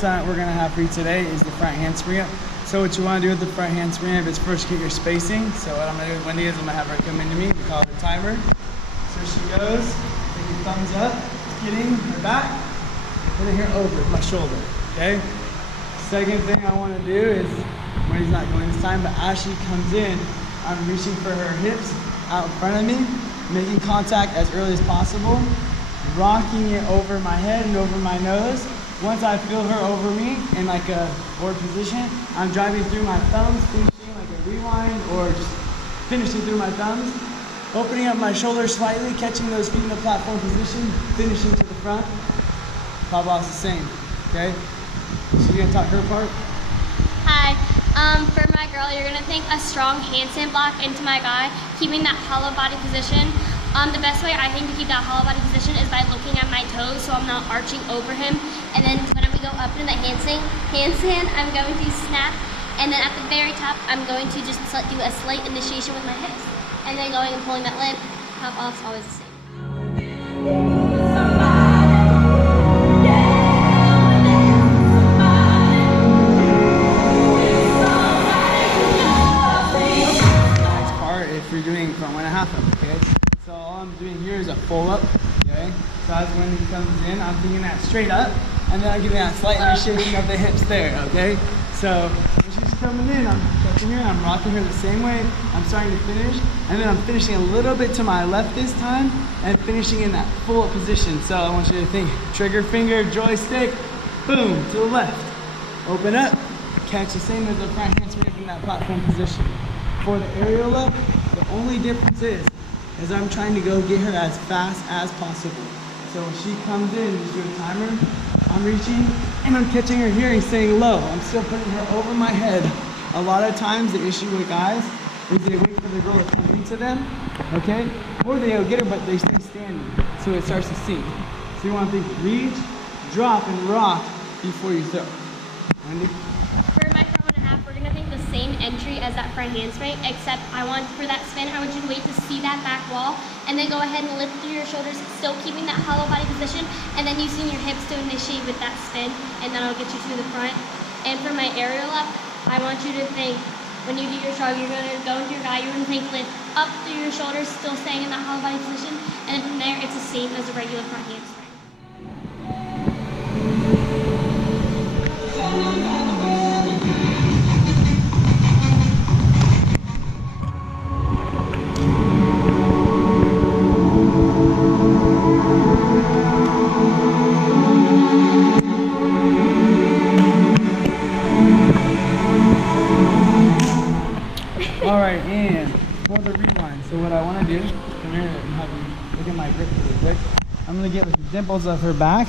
stunt we're gonna have for you today is the front handspring up. So what you wanna do with the front handspring up is first get your spacing. So what I'm gonna do with Wendy is I'm gonna have her come into me. We call it a timer. So she goes, take your thumbs up, getting her back, and then here over my shoulder, okay? Second thing I wanna do is, Wendy's not going this time, but as she comes in, I'm reaching for her hips out in front of me, making contact as early as possible, rocking it over my head and over my nose. Once I feel her over me in like a forward position, I'm driving through my thumbs, finishing like a rewind or just finishing through my thumbs, opening up my shoulders slightly, catching those feet in the platform position, finishing to the front. Pop off's the same, okay? So you're gonna talk her part? Hi. For my girl, you're gonna think a strong handstand block into my guy, keeping that hollow body position. The best way I think to keep that hollow body position is by looking at my toes so I'm not arching over him. And then when we go up into the handstand, I'm going to snap. And then at the very top, I'm going to just do a slight initiation with my hips. And then going and pulling that lid, pop off's always the same. If you're doing front 1.5 up, okay? So all I'm doing here is a full up, okay? So as when he comes in, I'm thinking that straight up, and then I'm giving that slight initiation of the hips there, okay? So when she's coming in, I'm touching her, and I'm rocking her the same way. I'm starting to finish, and then I'm finishing a little bit to my left this time, and finishing in that full up position. So I want you to think trigger finger, joystick, boom, to the left. Open up, catch the same as the front handspring up in that platform position. For the aerial up, the only difference is I'm trying to go get her as fast as possible. So when she comes in, just do a timer, I'm reaching, and I'm catching her here and staying low. I'm still putting her over my head. A lot of times, the issue with guys is they wait for the girl to come into them, okay? Or they'll get her, but they stay standing, so it starts to sink. So you want to think reach, drop, and rock before you throw. Wendy? Same entry as that front handspring, except I want for that spin, I want you to wait to see that back wall, and then go ahead and lift through your shoulders, still keeping that hollow body position, and then using your hips to initiate with that spin, and that'll get you to the front. And for my aerial up, I want you to think, when you do your shrug, you're going to go into your guy, you're going to think lift up through your shoulders, still staying in that hollow body position, and then from there, it's the same as a regular front handspring. Alright, and for the rewind, so what I want to do, come here and have you look at my grip really quick. I'm going to get with the dimples of her back.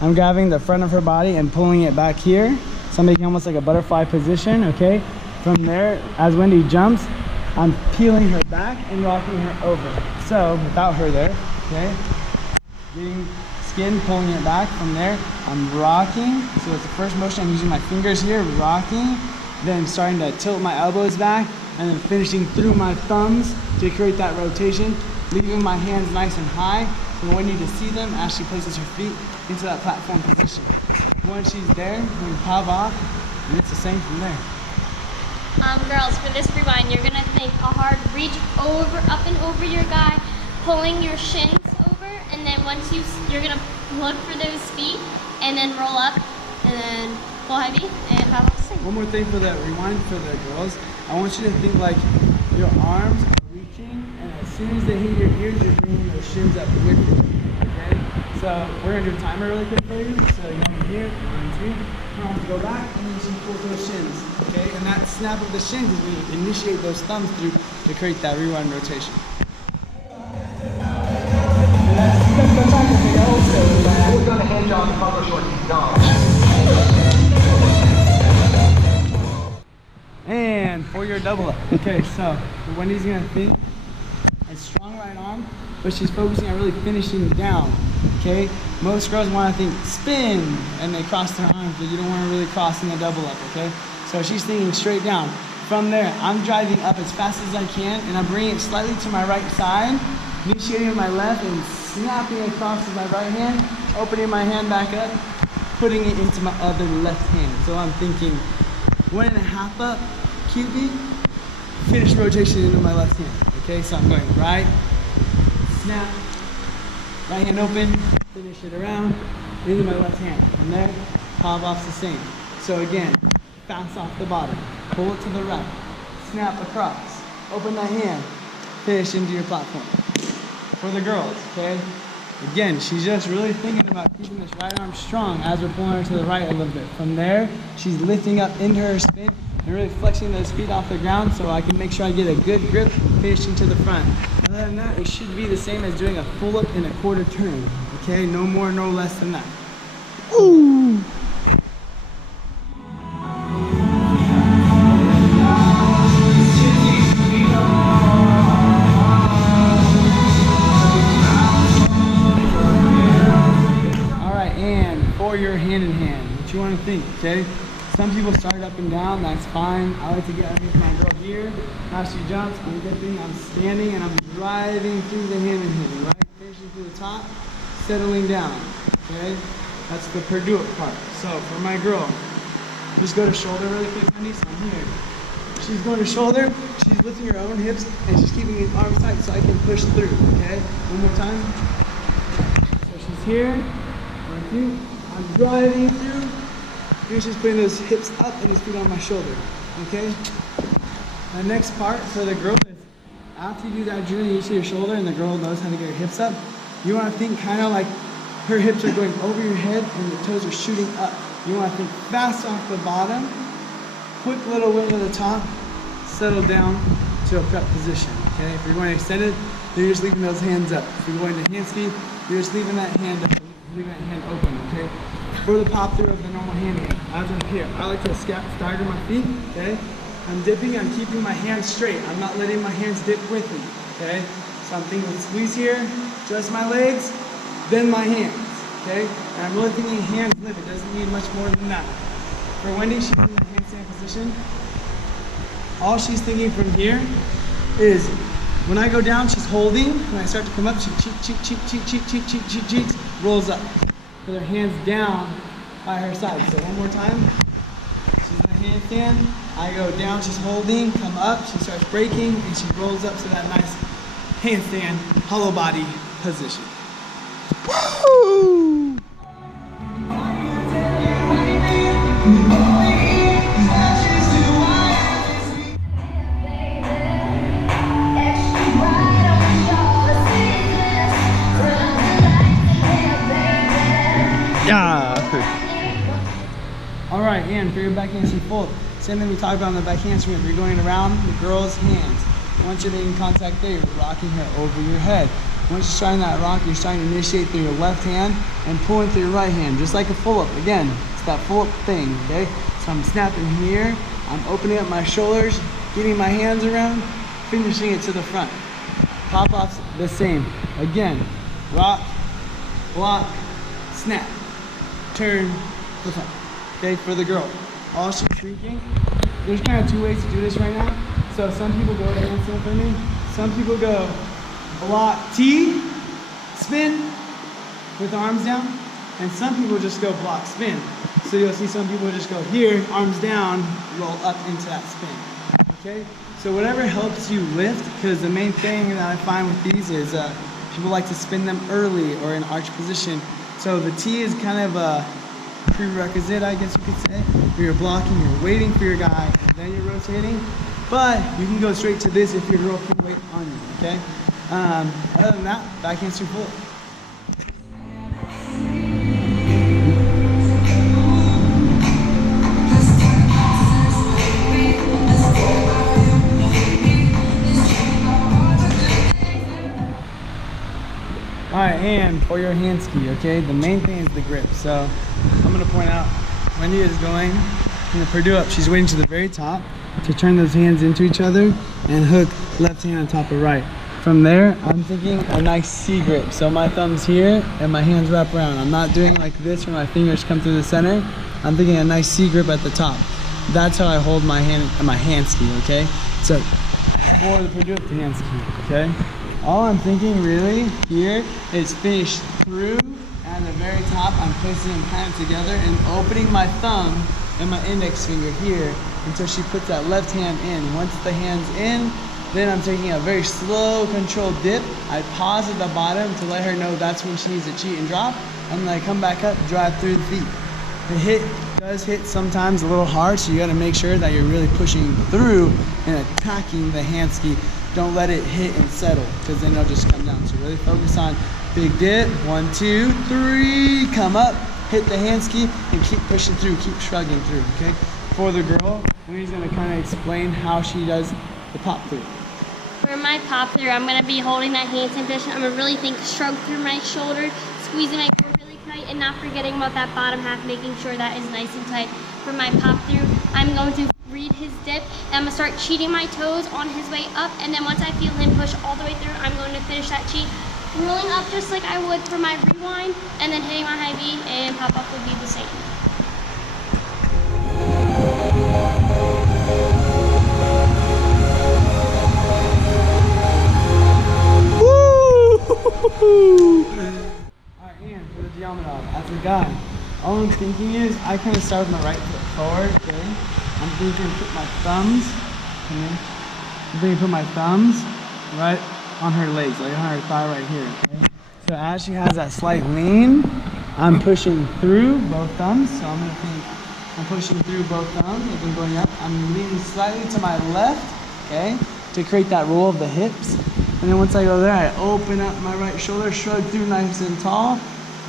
I'm grabbing the front of her body and pulling it back here. So I'm making almost like a butterfly position, okay? From there, as Wendy jumps, I'm peeling her back and rocking her over. So, without her there, okay? Getting skin, pulling it back. From there, I'm rocking. So it's the first motion, I'm using my fingers here, rocking. Then starting to tilt my elbows back, and then finishing through my thumbs to create that rotation, leaving my hands nice and high. And when you need to see them, as she places her feet into that platform position. Once she's there, we pop off, and it's the same from there. Girls, for this rewind, you're gonna think a hard reach over, up and over your guy, pulling your shins over, and then once you're gonna look for those feet, and then roll up, and then pull heavy, and pop off the same. One more thing for the rewind for the girls, I want you to think like your arms are reaching, and as soon as they hit your ears, you're bringing those shins up with you, okay? So we're gonna do a timer really quick for you. So you come here, 1, 2, arms go back, and then she pulls those shins, okay? And that snap of the shins is when you initiate those thumbs through to create that rewind rotation. We're gonna hand on the publish what he's done. And for your double up. Okay, so Wendy's gonna think a strong right arm, but she's focusing on really finishing down. Okay, most girls want to think spin and they cross their arms, but you don't want to really cross in the double up. Okay, so she's thinking straight down. From there, I'm driving up as fast as I can, and I'm bringing it slightly to my right side, initiating with my left and snapping across with my right hand, opening my hand back up, putting it into my other left hand. So I'm thinking 1.5 up, QB, finish rotation into my left hand. Okay, so I'm going right, snap, right hand open, finish it around, into my left hand. From there, pop off's the same. So again, bounce off the bottom, pull it to the right, snap across, open that hand, finish into your platform. For the girls, okay? Again, she's just really thinking about keeping this right arm strong as we're pulling her to the right a little bit. From there, she's lifting up into her spin and really flexing those feet off the ground so I can make sure I get a good grip finishing to the front. Other than that, it should be the same as doing a full up in a quarter turn, okay? No more, no less than that. Ooh! Your hand in hand, what you want to think, okay? Some people start up and down, that's fine. I like to get underneath my girl here. As she jumps, I'm dipping, I'm standing, and I'm driving through the hand in hand, right? Finishing through the top, settling down, okay? That's the per do it part. So for my girl, just go to shoulder really quick, Wendy. So I'm here. She's going to shoulder, she's lifting her own hips, and she's keeping her arms tight so I can push through, okay? One more time. So she's here, 1, 2. I'm driving through. Here she's putting those hips up and these feet on my shoulder. Okay? The next part for the girl is after you do that journey, you see your shoulder and the girl knows how to get her hips up. You want to think kind of like her hips are going over your head and your toes are shooting up. You want to think fast off the bottom, quick little wiggle at the top, settle down to a prep position. Okay? If you're going to extend it, you're just leaving those hands up. If you're going to hand ski, you're just leaving that hand up. Leaving that hand open, okay? For the pop through of the normal hand hand. As I'm here, I like to stagger my feet, okay? I'm dipping, I'm keeping my hands straight. I'm not letting my hands dip with me, okay? So I'm thinking squeeze here, just my legs, then my hands, okay? And I'm really thinking hands lift. It doesn't need much more than that. For Wendy, she's in the handstand position. All she's thinking from here is when I go down, she's holding. When I start to come up, she cheeks, rolls up with her hands down by her side. So one more time. She's in a handstand. I go down, she's holding, come up, she starts breaking, and she rolls up to that nice handstand, hollow body position. Woo! All right, and for your back handspring fold, same thing we talked about on the back handspring. If you're going around the girl's hands, once you're making contact there, you're rocking her over your head. Once you're starting that rock, you're starting to initiate through your left hand and pulling through your right hand, just like a pull up. Again, it's that pull up thing, okay? So I'm snapping here, I'm opening up my shoulders, getting my hands around, finishing it to the front. Pop offs the same. Again, rock, block, snap, turn, the front. Okay, for the girl. All she's thinking, there's kind of 2 ways to do this right now. So some people go to handstand for me. Some people go block T, spin with the arms down. And some people just go block spin. So you'll see some people just go here, arms down, roll up into that spin. Okay? So whatever helps you lift, because the main thing that I find with these is people like to spin them early or in arch position. So the T is kind of a prerequisite, I guess you could say, where you're blocking, you're waiting for your guy, and then you're rotating. But you can go straight to this if your girl can wait on you, okay? Other than that, back handspring pull. Alright, and for your hand ski, okay, the main thing is the grip. So I'm going to point out, Wendy is going in the Purdue up. She's waiting to the very top to turn those hands into each other and hook left hand on top of right. From there, I'm thinking a nice C grip. So my thumb's here and my hands wrap around. I'm not doing like this where my fingers come through the center. I'm thinking a nice C grip at the top. That's how I hold my hand ski, okay? So for the Purdue up the hand ski, okay? All I'm thinking really here is finish through at the very top. top, I'm placing them kind of together and opening my thumb and my index finger here until she puts that left hand in. Once the hand's in, then I'm taking a very slow, controlled dip. I pause at the bottom to let her know that's when she needs to cheat and drop. And then I come back up, drive through the feet. The hit does hit sometimes a little hard, so you gotta make sure that you're really pushing through and attacking the hand ski. Don't let it hit and settle, because then it'll just come down. So really focus on big dip, 1, 2, 3, come up, hit the hand ski, and keep pushing through, keep shrugging through, okay? For the girl, Winnie's gonna kind of explain how she does the pop through. For my pop through, I'm gonna be holding that handstand position. I'm gonna really shrug through my shoulder, squeezing my core really tight, and not forgetting about that bottom half, making sure that is nice and tight. For my pop through, I'm going to read his dip, and I'm gonna start cheating my toes on his way up, and then once I feel him push all the way through, I'm going to finish that cheat, rolling up just like I would for my rewind, and then hitting my high V, and pop up would be the same. Alright, and for the geometry, as a guy, all I'm thinking is I kind of start with my right foot forward, okay? I'm thinking put my thumbs, okay? I'm thinking put my thumbs right on her legs, like on her thigh right here, okay? So as she has that slight lean, I'm pushing through both thumbs, so I'm gonna think I'm pushing through both thumbs as I'm going up. I'm leaning slightly to my left, okay? To create that roll of the hips. And then once I go there, I open up my right shoulder, shrug through nice and tall,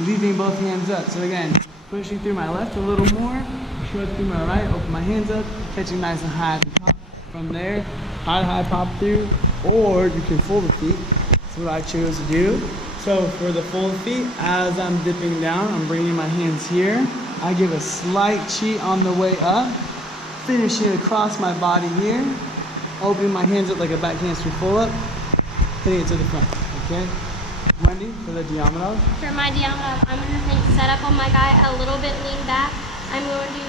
leaving both hands up. So again, pushing through my left a little more, shrug through my right, open my hands up, catching nice and high at the top. From there, high pop through, or you can fold the feet. That's what I chose to do. So for the fold feet, as I'm dipping down, I'm bringing my hands here. I give a slight cheat on the way up, finishing across my body here, opening my hands up like a back handspring pull up, hitting it to the front, okay? Wendy, for the diagonal. For my diagonal, I'm going to set up on my guy a little bit, lean back. I'm going to,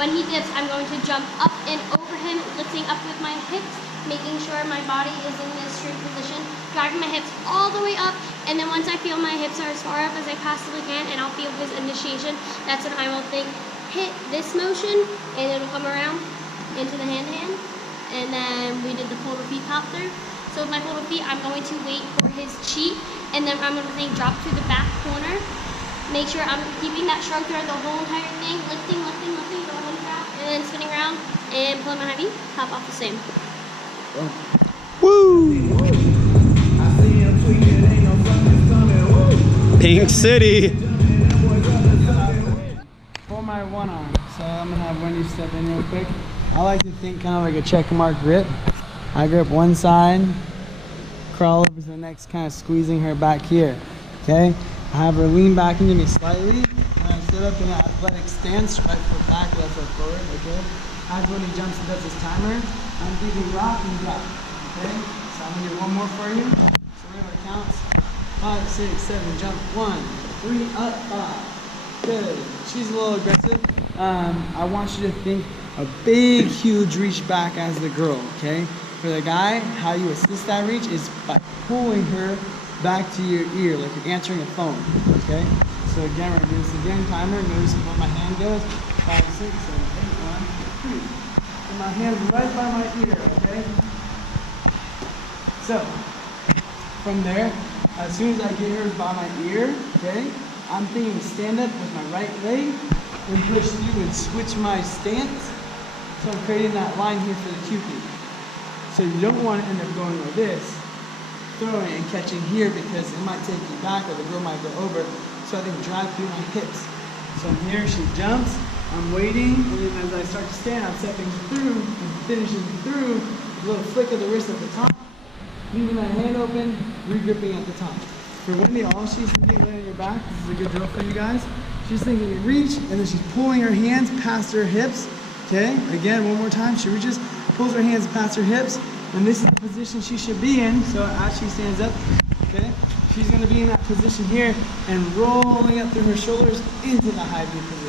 when he dips, I'm going to jump up and over him, lifting up with my hips, making sure my body is in this straight position, driving my hips all the way up, and then once I feel my hips are as far up as I possibly can, and I'll feel his initiation, that's when I will hit this motion, and it'll come around into the hand-to-hand, and then we did the pull to feet pop through. So with my pull to feet, I'm going to wait for his cheat, and then I'm going to drop to the back corner, make sure I'm keeping that shrug throughout the whole entire thing, lifting, go ahead and drop, and then spinning around, and pulling my high V, pop off the same. Woo! Pink City. For my one arm, so I'm gonna have Wendy step in real quick. I like to think kind of like a check mark grip. I grip one side, crawl over to the next, kind of squeezing her back here. Okay? I have her lean back into me slightly, and I sit up in an athletic stance, right foot back, left foot forward. Okay? As when he jumps and does his timer, I'm thinking rock and drop. Okay? So I'm gonna do one more for you. So whatever counts. 5, 6, 7, jump. 1, 3, up, 5. Good. She's a little aggressive. I want you to think a big, huge reach back as the girl, okay? For the guy, how you assist that reach is by pulling her back to your ear, like you're answering a phone, okay? So again, we're gonna do this again. Timer, notice where my hand goes. 5, 6, 7, 8, 1, 2. And my hand's right by my ear, okay? So, from there, as soon as I get her by my ear, okay, I'm thinking stand up with my right leg and push through and switch my stance. So I'm creating that line here for the Cupid. So you don't want to end up going like this, throwing and catching here because it might take you back or the girl might go over. So I think drive through my hips. So here she jumps, I'm waiting, and then as I start to stand, I'm stepping through and finishing through, a little flick of the wrist at the top, leaving that hand open, re-gripping at the top. For Wendy, all she's thinking laying on your back, this is a good drill for you guys. She's thinking reach, and then she's pulling her hands past her hips. Okay, again, one more time. She reaches, pulls her hands past her hips, and this is the position she should be in. So as she stands up, okay, she's gonna be in that position here and rolling up through her shoulders into the high V position.